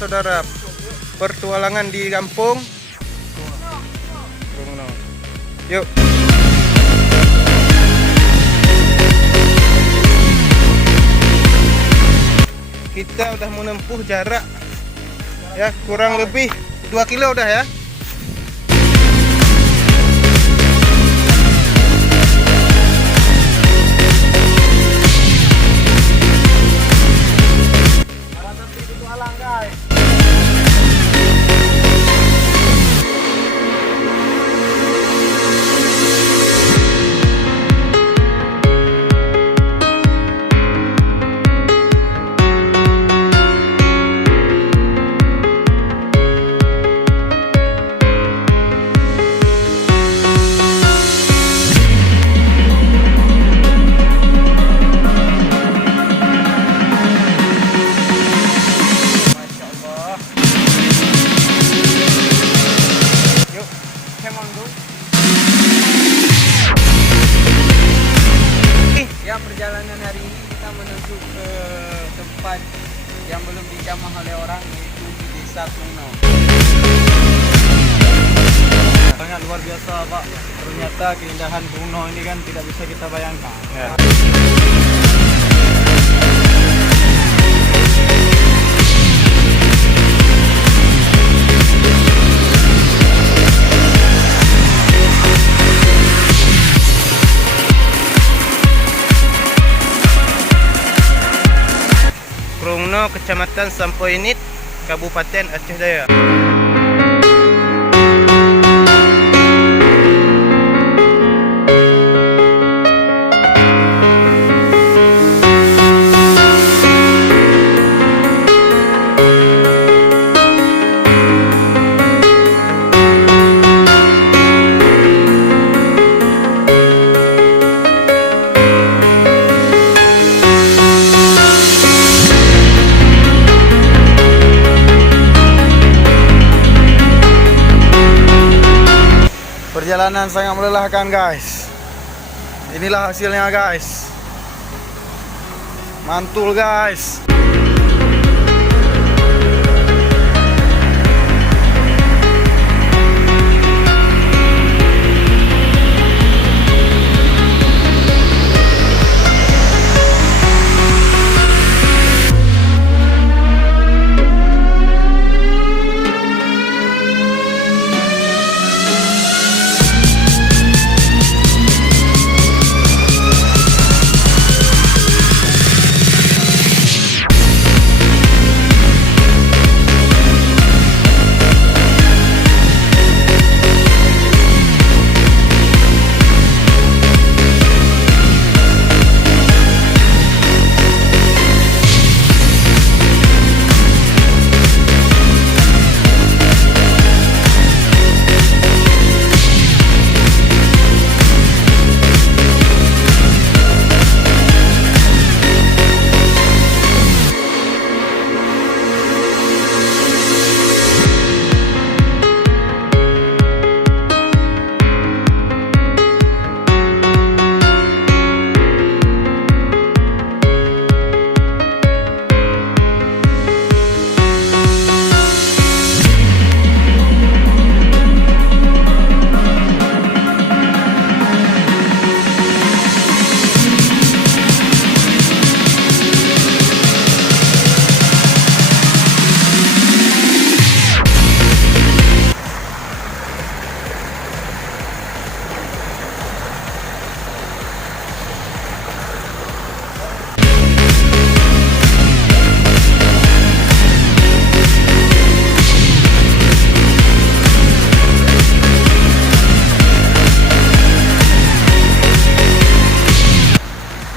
saudara, pertualangan di kampung Krungno. Yuk. Kita udah menempuh jarak ya kurang lebih 2 kilo udah ya. Ya, perjalanan hari ini kita menuju ke tempat yang belum dijamah oleh orang, yaitu di Desa Krungno. Sangat luar biasa, Pak. Ternyata keindahan Krungno ini kan tidak bisa kita bayangkan. Ya. Krungno, Kecamatan Sampoinit, Kabupaten Aceh Jaya. Perjalanan sangat melelahkan, guys. Inilah hasilnya, guys. Mantul, guys.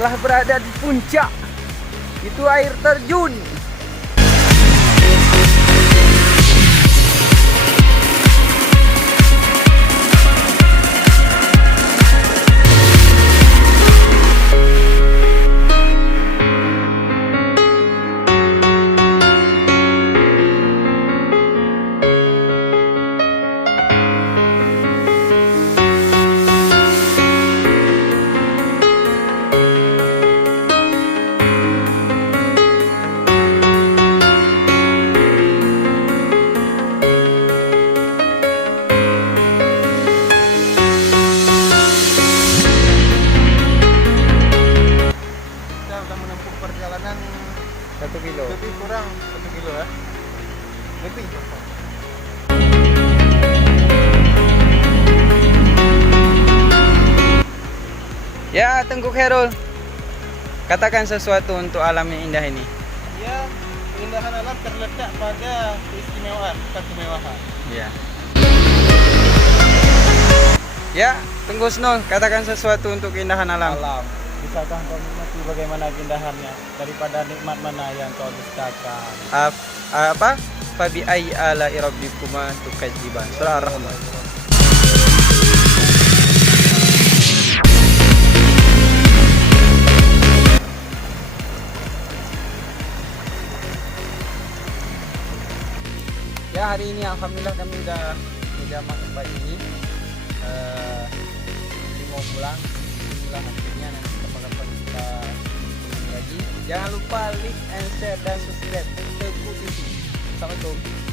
Telah berada di puncak, itu air terjun. 1 kilo. Lebih kurang 1 kilo ya. Lebih. Ya, Tengku Khairul. Katakan sesuatu untuk alam yang indah ini. Ya, keindahan alam terletak pada keistimewaan, bukan kemewahan. Ya. Ya, Tengku Snul, katakan sesuatu untuk keindahan alam. Alam. Bisakah kau menikmati bagaimana keindahannya daripada nikmat mana yang kau dustakan? Apa? Fabi ai ala rabbikuma tukadziban. Surah Ar-Rahman. Ya, hari ini alhamdulillah kami udah masuk pagi ini. Ini mau pulang. Inilah hasilnya, nanti kapan-kapan kita ketemu lagi. Jangan lupa like and share dan subscribe Tengku TV. Assalamualaikum.